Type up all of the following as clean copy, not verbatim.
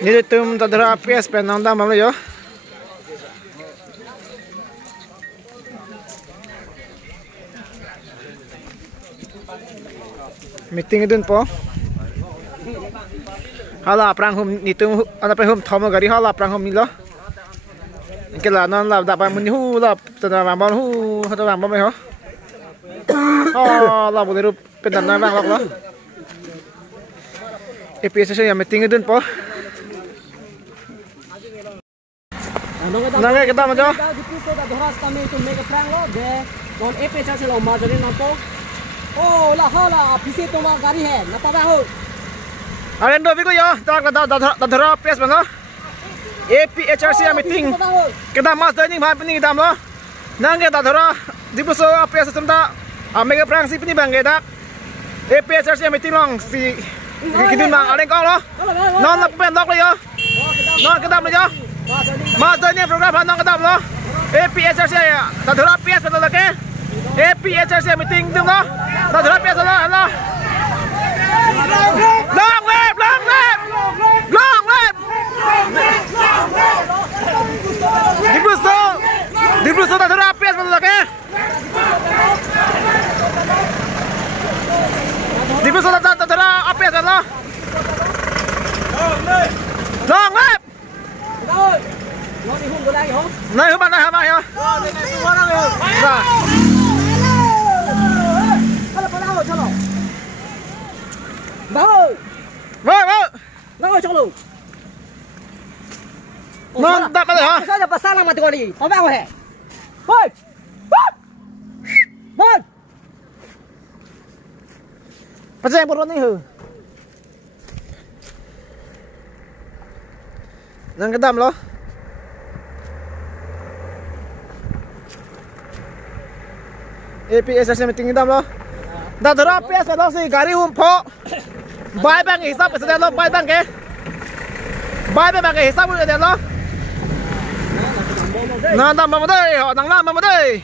Ni tum tadra PS pen nang dam mam yo. Meeting dun po. Hala prang hum ni tum ana pe hum thom gari hala prang hum ni lo. Cái là nó là đạp mình hu là từ là bom hu hay là bom mày hả? Là bộ này bên đằng này vàng lọc đó. FPS sẽ làm tiếng đơn po. Nang cái tao mà cho. Oh là ho là PC tôi mà gari hè, nó tao đâu? Anh đâu biết có gì? Tao cái tao thở PS mà nó. APHRC meeting kita mas dah ni bahan pening kita lo. Nang kita thora di puso apa sistem ta mega prang si peni bang kita. APHRC meeting long si kita mang aleng kau lo. Non la pen dok lo yo. Non kita lo yo. Mas dah ni program non kita lo. APHRC ta thora PS betul ke? APHRC meeting tu lo. Ta thora PS lo lo. Long web. Di Brussel tak ada apa betul tak? Di Brussel tak ada apa betul? Long web. Này hả bạn ya? Nah. Đâu cho luôn. Non tak ada ha. Saya pasal lang mati ko ni. Apa ako he? Hoy! Hoy! Pasal boron ni hư. Nang kedam lo. APS sẽ meeting kedam lo. Dah thora PS lo si gari hum pho. Bai bang hisap pasal lo bai bang ke. Bai bang ke hisap boleh lo. Nah, nang mama đây, họ nang nam mama đây.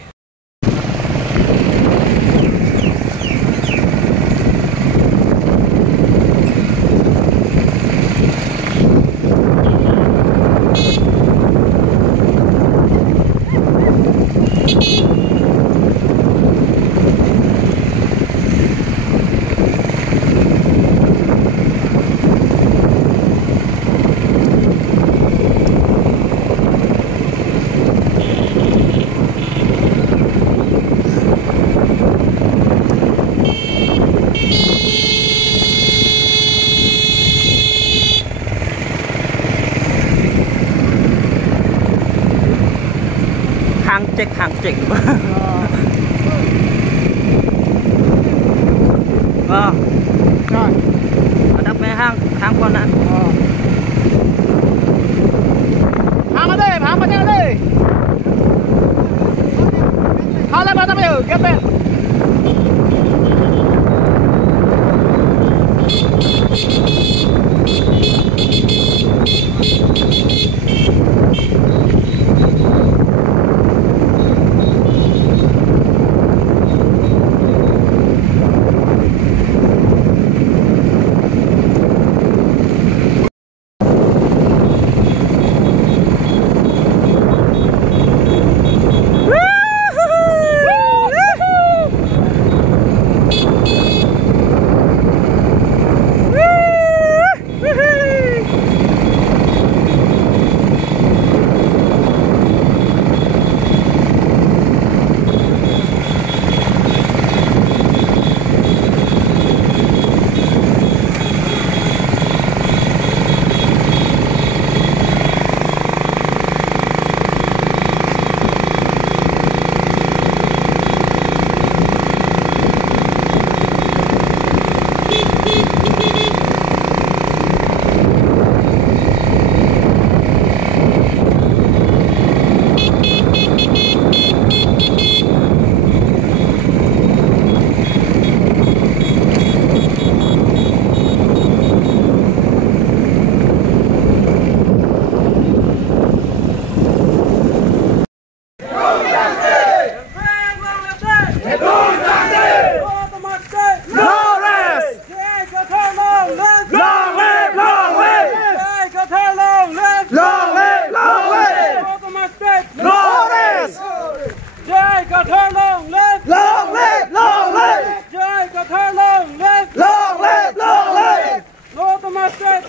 hàng chỉnh Rồi. ở đắp cái hang con nạn Hang ở đây, hang ở đây. Hang lại vào đây bây giờ, ghép bên.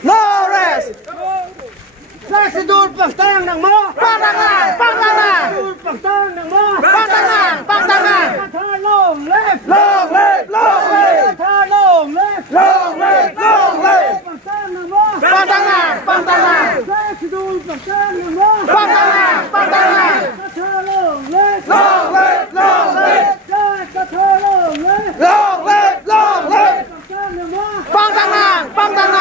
No rest. Sidul pagtang ng mo. Pagtangan. Sidul pagtang ng mo. Pagtangan. Long left. Long left. Long left. Long left. Pagtang ng mo. Pagtangan. Sidul pagtang ng mo. Pagtangan. Long left. Long left. Long left. Long left. Pagtang ng mo. Pagtangan. Pagtang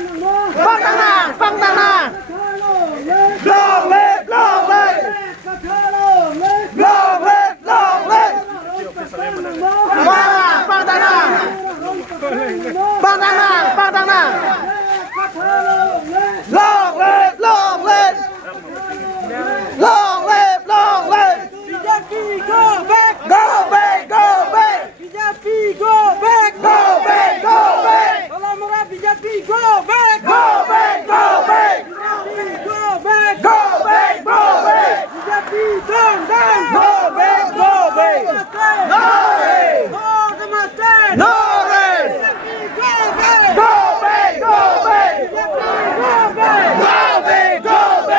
ng mo. Pagtangan. Long left. Long left. Long left. Long left. Pagtang ng mo. Pagtangan. Long left. Long left. BJP, go back. Go back. BJP, go back. Go back. Salam Murad, BJP, go back. Go back. BJP, go back. BJP, down. Go back. No rest. Namaste. No rest. BJP, go back. Go back. BJP, go back. Go back. BJP,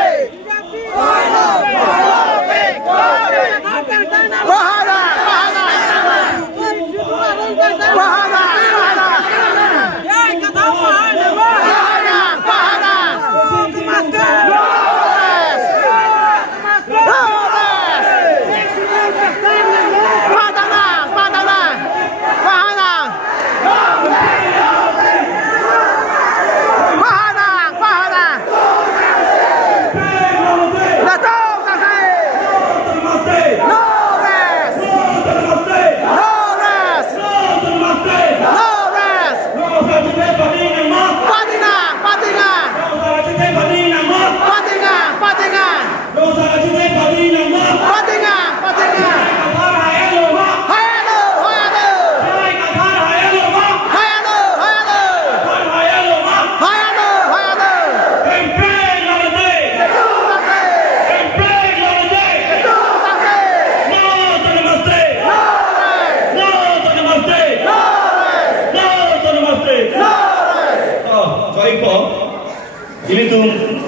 Ini tu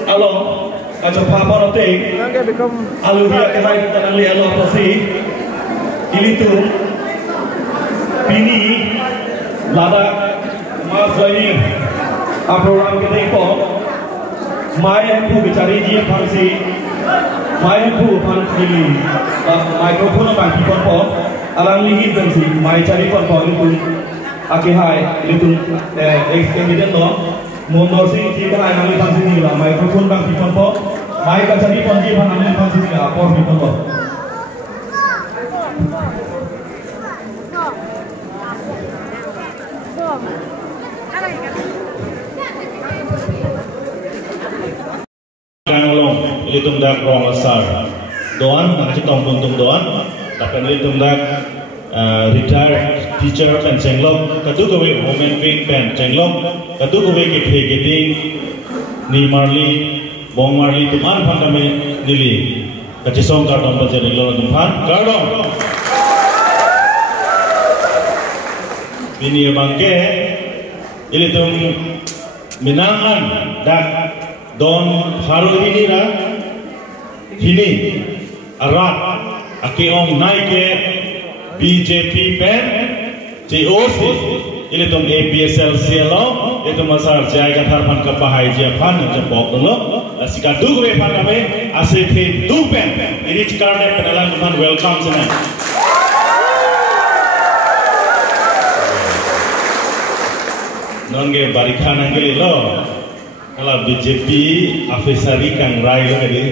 alo macam apa nanti alu dia kembali tanah li alo pasti ini tu bini lada mas ini apa orang kita itu maya tu bicara dia pasti maya tu pasti mikrofon apa kita pun alang lagi pasti maya cari pun itu akhirnya itu ekspedien tu Mondo sing kita hanya nami pangsi ni lah, mikrofon bang pipon po, mic kaca pipon dia hanya nami pangsi ni lah, apa pipon po. Kanglong, litung dak rong lasar, doan, macam tong buntung doan, tapi litung dak retired teacher pen cenglok kadu gawe women wing pen cenglok kadu gawe ke phegeting ni marli bong marli tuman phan kami nili kachisong ka dom baje nilo tuman kardom ini bangke ili tum minangan dak don haru ini ra hini arat akiong naike BJP pen JOC ini tuh APSL CLO itu masar jaga tharpan kapahai japan jempok dulu sikadu gue pan kami asik tu pen ini cikarne penelan tuhan welcome sana nongge barikan angeli lo kalau BJP afisari kang rai lo jadi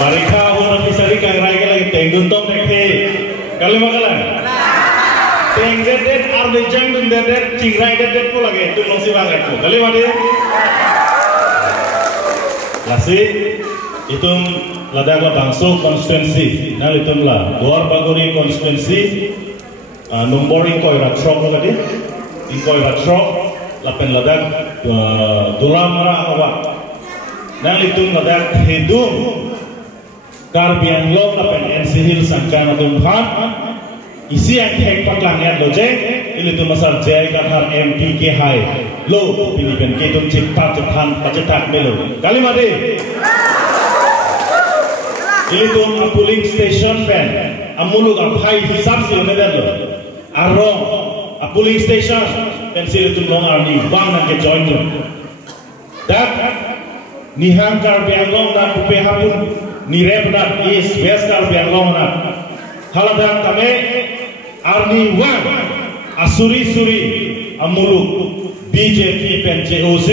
Barika orang pisari kang rai lagi tengdun tom nekhe kali makalan tengdet arbejang dun det cingrai det pula lagi tu losi banget tu kali made lasi itu ladang bangso konstituensi nah itu lah Dwar Bagori konstituensi numbering koi ratrok lagi koi ratrok lapen ladang Duramara awak nah itu ladang Hidung Karbian Lok lapen Ensihil Sangkana Tumphan isi yang hek paklang ya loje ini tu masal jai kathar MP ke hai lo Pilipinas ke tum cipta ciptan pacetak melo kali made ini tu polling station pen amuluk apai hisab sih medal lo arong polling station pen sih tu long arni bang nak ke join lo dak nihang kar bianglong dan kupe hapun nirep dan east west kar bianglong na haladan kami arni wan asuri amuluk BJP pen JOC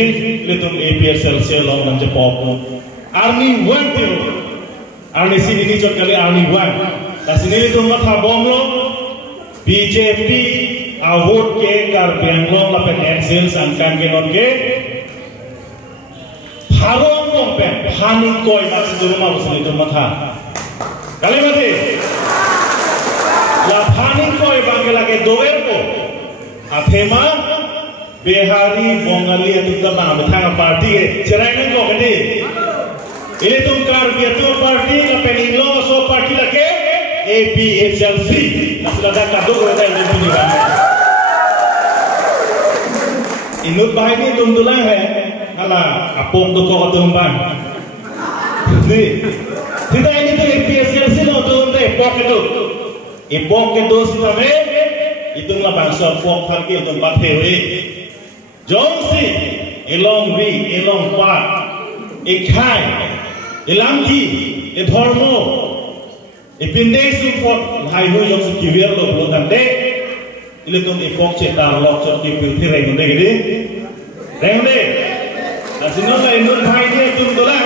letum APSL selong dan jepop arni wan tu arni sini ni cot kali arni wan kasini letum matha bomlo BJP award ke kar bianglong la pen NCL sangkan ke non ke harong mong pen haning koi masih dulu mau sini letum matha kali mati la haning koi bangke lagi doer ko athema Bihari Bengali itu kan betang parti cerai neng kok ni ini tuh kar biatu parti apa ni lo so parti lagi APHLC masih ada kado kereta yang ini kan inut bahaya ni tulang hai ala apong tu kau tumbang ni kita ini tuh APHLC lo tuh ipok itu sih itu lah bangsa pok hati untuk pathewe Jongsi, elong ri, elong pat, ikai, elangki, edhormo, ipindai support, haihu jongsi kiwir lo belum dek, ini tuh ipok cetar lok cot kipil tirai gede gede, deh, asinol lah inul bahai dia tuh dolar,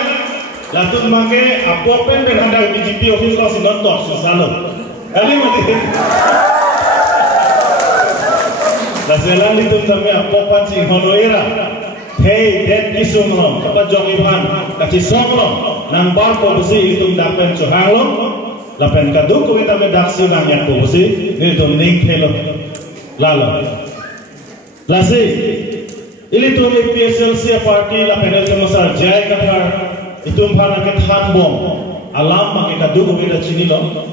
lalu make apopen dan ada BJP office lo sinol tok susalo, kali mati. Naselan itu sampai apa panci honoera, hey dead kisung lo, kapan jogi ban, kasih song lo, nampak posisi itu dapat cohang lo, lapen kadu kau kita mendaksi namanya posisi, ini tu ning thelo, lalu, lasi, ini tu PSLC parti lapen itu masar jai kafar, itu mpana ke thanbom, alam pakai kadu kau kita cini lo,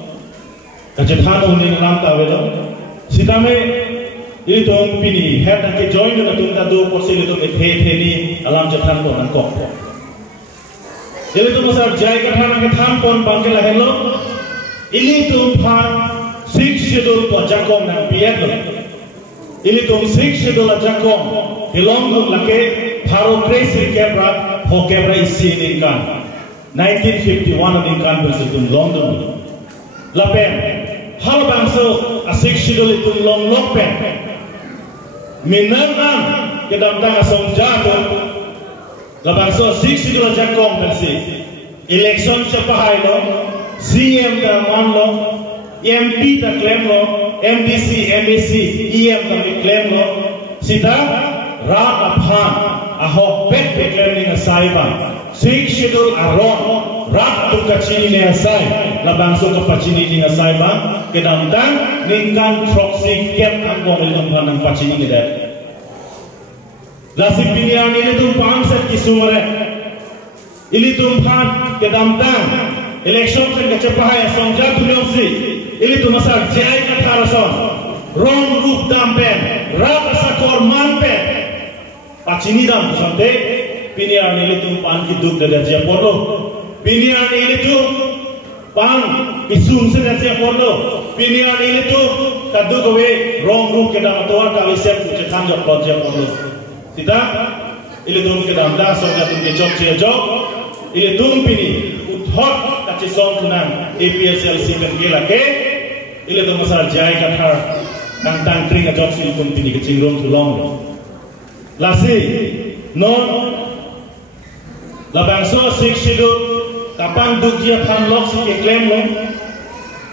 kasih thanbom ni alam tahu lo, sitame ini tuh pilih, head nak join dengan tuh kado porsi itu head ni alam jatan pun angkok. Jadi tuh masa jai kerana nak thampon bangkel lah hello. Ini tuh pan 6 schedule po jakong nang piat lo. Ini tuh 6 schedule jakong hilong tuh lake Pharo Kresi kebra ho kebra isi ni kan 1951 ni kan bersetum London. Lapen hal bangso a 6 schedule itu long pen. Minangan kedam tang asong jatuh labangso 6 schedule jakong bersi election sepahai lo CM ta man lo MP ta claim lo MDC MAC EM ta claim lo sita ra aphan aho pet claim ni saiba 6 schedule aron rat tu kachini ni asai labangso ka pachini ni asai ba kedam tang ningkan proxy cap angkong ilum nang pachini ni dah lasi pilihan ini tu pangset kisumare ini tu phan kedam tang election kan kecepahaya sonja tuliongsi ini tu masa jai katharason rong rup dampen rat sakor manpen pachini dam sampai pilihan ini tu pan hidup dari dia podo pilihan ini tu pan isum se dari dia podo pilihan ini tu kadu kowe rong rup kedam tuar ka wisep tu cekan jok projek podo kita ini tu kedam dah sonja tu kejok jok ini tu pini uthot kaci song tunang APSLC kan gila ke ini tu masa jai kathar tang kring jok sini pun pini kecing rom tulong lasi non labangso 6 schedule kapan dugia phan lok si ke claim lo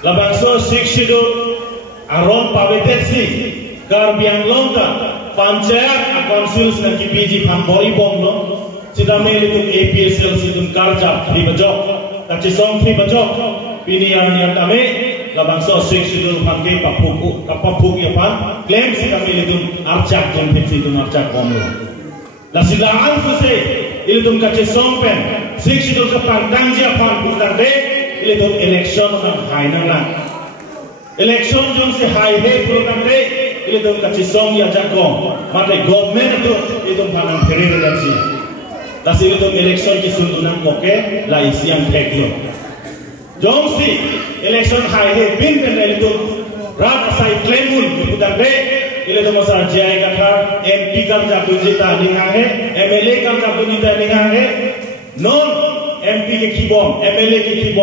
labangso 6 schedule aron pawetet si garbiang longka panchayat council na kipiji phan bori bom lo sidame itu APSL sidum karja ribajok kachisong ribajok pinian nian tame labangso 6 schedule phan ke kapapuk ya phan claim sidame itu archak jempit sidum archak bom lo lasilaan suse ini tuh kacis sompen, 6 schedule kapan tangja pan putar deh, ini tuh election nang hai nang lang. election jong si high he program de ile dom ka chisong ya jakong mate government to idom panang phere de si das ile dom election ki sundunan koke la isiang theklo jong si election high he bin den ile dom rat asai claimun program de ile dom sa jai kathar mp kam ja tujita ninga he mla kam ja tujita ninga he non mp ke kibom mla ke kibom